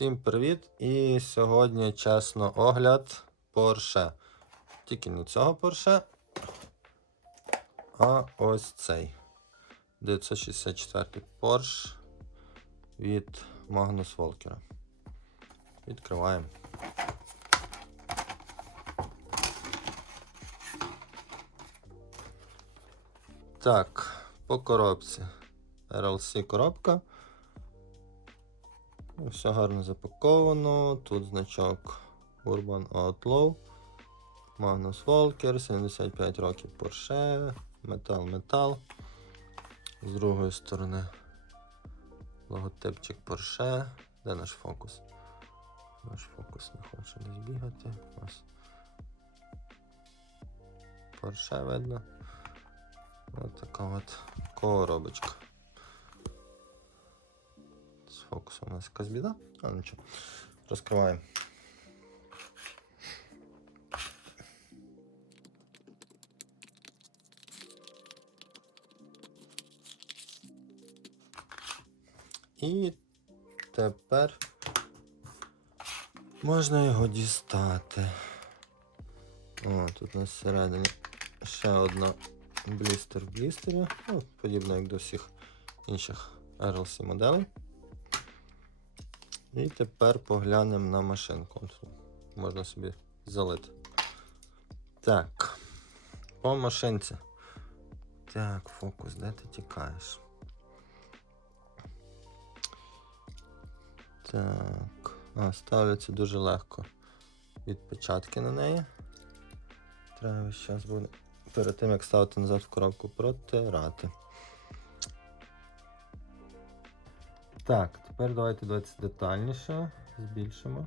Всім привіт! І сьогодні чесно огляд Porsche. Тільки не цього Porsche, а ось цей 964 Porsche від Magnus Walker. Відкриваємо. Так, по коробці. RLC коробка. Все гарно запаковано. Тут значок Urban Outlaw. Magnus Walker, 75 років Porsche, метал метал. З другої сторони логотипчик Porsche. Де наш фокус? Наш фокус не хоче десь бігати. Ось. Porsche видно. Ось така от коробочка. З фокусом у нас якась біда, а нічого. Розкриваємо. І тепер можна його дістати. О, тут у нас всередині ще одна блістер в блістері. Ну, подібно як до всіх інших RLC моделей. І тепер поглянемо на машинку. Можна собі залити. Так. По машинці. Так, фокус, де ти тікаєш? Так. А, ставляться дуже легко відпечатки на неї. Треба зараз буде перед тим, як ставити назад в коробку, протирати. Так, тепер давайте дивитися детальніше, збільшимо.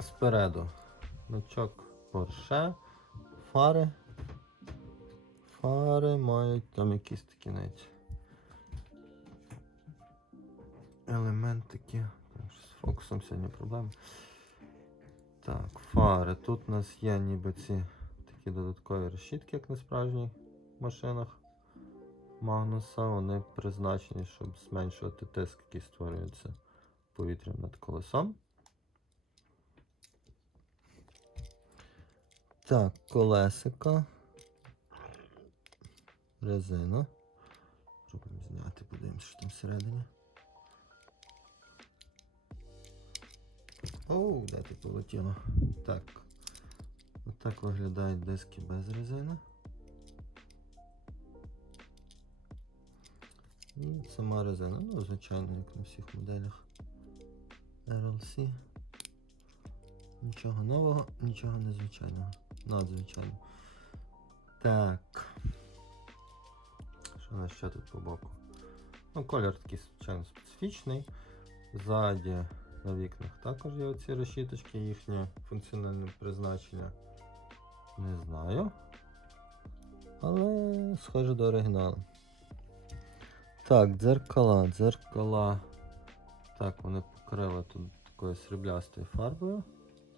Спереду значок Porsche, фари. Фари мають там якісь такі навіть елементики. З фокусом сьогодні проблема. Так, фари. Тут у нас є ніби ці такі додаткові решітки, як на справжніх машинах. Магнуса, вони призначені, щоб зменшувати тиск, який створюється повітрям над колесом. Так, колесика. Резина. Пробуємо зняти, подивимося, що там всередині. Оу, де ти полетіло? Так. Отак виглядають диски без резини. І сама резина, ну, звичайно, як на всіх моделях RLC. Нічого нового, нічого незвичайного. Надзвичайно. Так. Що у нас ще тут по боку? Ну, колір такий, звичайно, специфічний. Ззаді на вікнах також є оці решіточки, їхнє функціональне призначення. Не знаю. Але схоже до оригіналу. Так, дзеркала, дзеркала. Так, вони покрили тут такою сріблястою фарбою,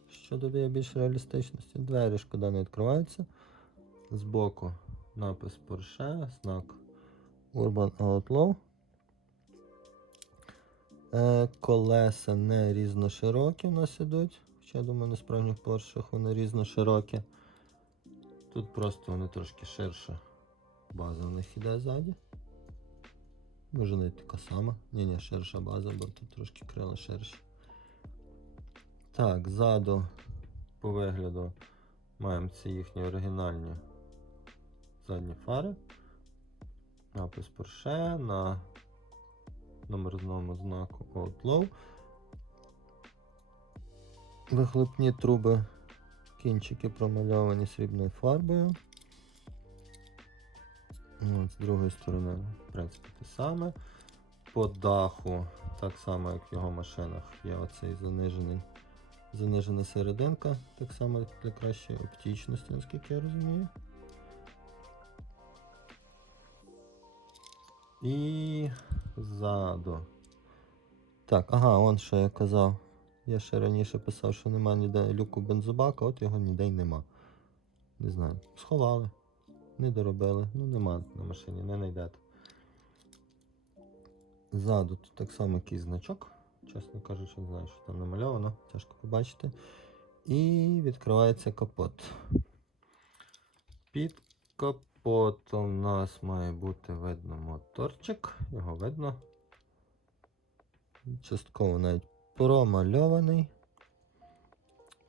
що додає більш реалістичності. Двері шкода не відкриваються. Збоку напис Porsche, знак Urban Outlaw. Е, колеса не різноширокі в нас ідуть. Хоча, я думаю, на справжніх Porsche вони різноширокі. Тут просто вони трошки ширша база в них іде ззаді. Може навіть така сама. Ні, ні, ширша база, бо тут трошки крила ширші. Так, ззаду по вигляду маємо ці їхні оригінальні задні фари. Напис Porsche на номерному знаку Outlaw. Вихлопні труби, кінчики промальовані срібною фарбою. От, з другої сторони, в принципі, те саме. По даху, так само, як в його машинах, є оцей занижений, занижена серединка, так само для кращої оптичності, наскільки я розумію. І ззаду. Так, ага, он що я казав. Я ще раніше писав, що нема ніде люку бензобака, от його ніде й нема. Не знаю. Сховали. Не доробили. Ну нема на машині, не знайдете. Ззаду тут так само якийсь значок чесно кажучи, не знаю, що там намальовано, тяжко побачити. І відкривається капот. Під капотом у нас має бути видно моторчик. Його видно. Частково навіть промальований.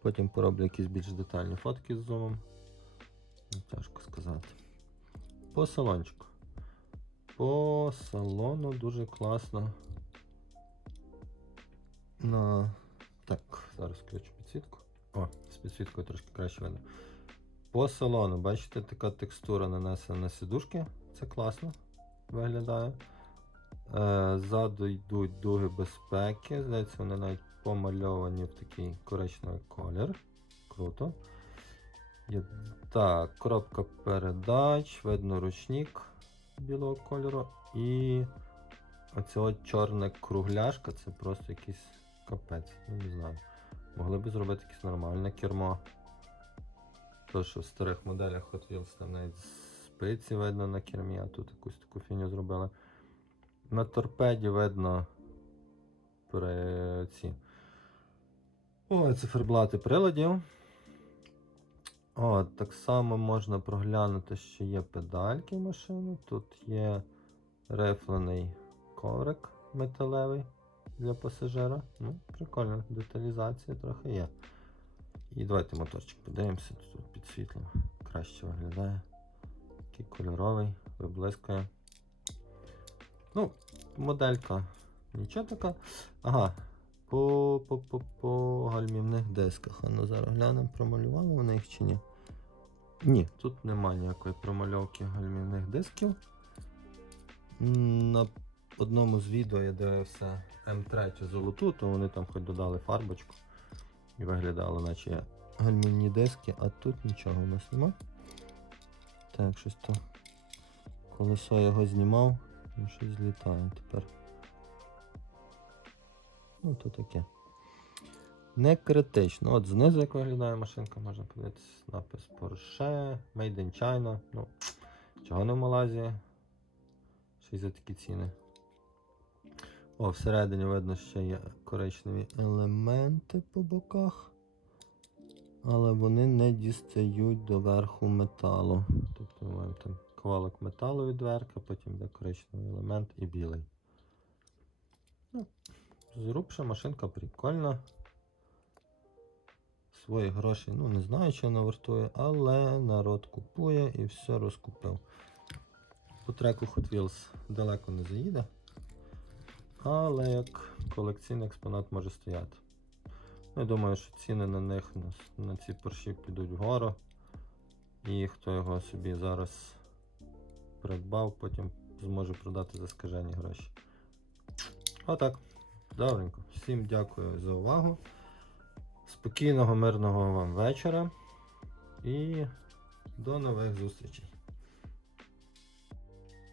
Потім пороблю якісь більш детальні фотки з зумом. Тяжко сказати. По салончику. По салону дуже класно. На... Так, зараз включу підсвітку. О, з підсвіткою трошки краще видно. По салону, бачите, така текстура нанесена на сідушки. Це класно виглядає. Е, ззаду йдуть дуги безпеки. Здається, вони навіть помальовані в такий коричневий колір. Круто. Є... Так, коробка передач, видно ручник білого кольору. І оця чорна кругляшка це просто якийсь капець. Ну, не знаю. Могли б зробити якесь нормальне кермо. То, що в старих моделях Hot Wheels там навіть спиці видно на кермі, а тут якусь таку фіню зробили. На торпеді видно при ці. О, циферблати приладів. О, так само можна проглянути, що є педальки машини. Тут є рифлений коврик металевий для пасажира. Ну, прикольно, деталізація трохи є. І давайте моторчик подивимося, тут під світлом краще виглядає. Такий кольоровий, виблискує. Ну, моделька нічого така. Ага, по, по, по, по гальмівних дисках. А ну зараз глянемо, промалювали вони їх чи ні. Ні, тут немає ніякої промальовки гальмівних дисків. На одному з відео я дивився М3 золоту, то вони там хоч додали фарбочку і виглядало, наче гальмівні диски, а тут нічого у нас нема. Так, щось то колесо його знімав, ну щось злітає тепер. Ну, то таке. Не критично. От знизу, як виглядає машинка, можна подивитися напис Porsche, Made in China. Ну, чого не в Малайзії? Ще й за такі ціни. О, всередині видно, що є коричневі елементи по боках. Але вони не дістають до верху металу. Тобто ми маємо там ковалок металу від дверка, потім йде коричневий елемент і білий. Ну, Зрубша машинка прикольна. Свої гроші, ну не знаю, що вона вартує, але народ купує і все розкупив. По треку Hot Wheels далеко не заїде. Але як колекційний експонат може стояти. Ну, Я думаю, що ціни на них на, ці порші підуть вгору. І хто його собі зараз придбав, потім зможе продати за скажені гроші. Отак. Добренько. Всім дякую за увагу. Спокійного, мирного вам вечора. І до нових зустрічей.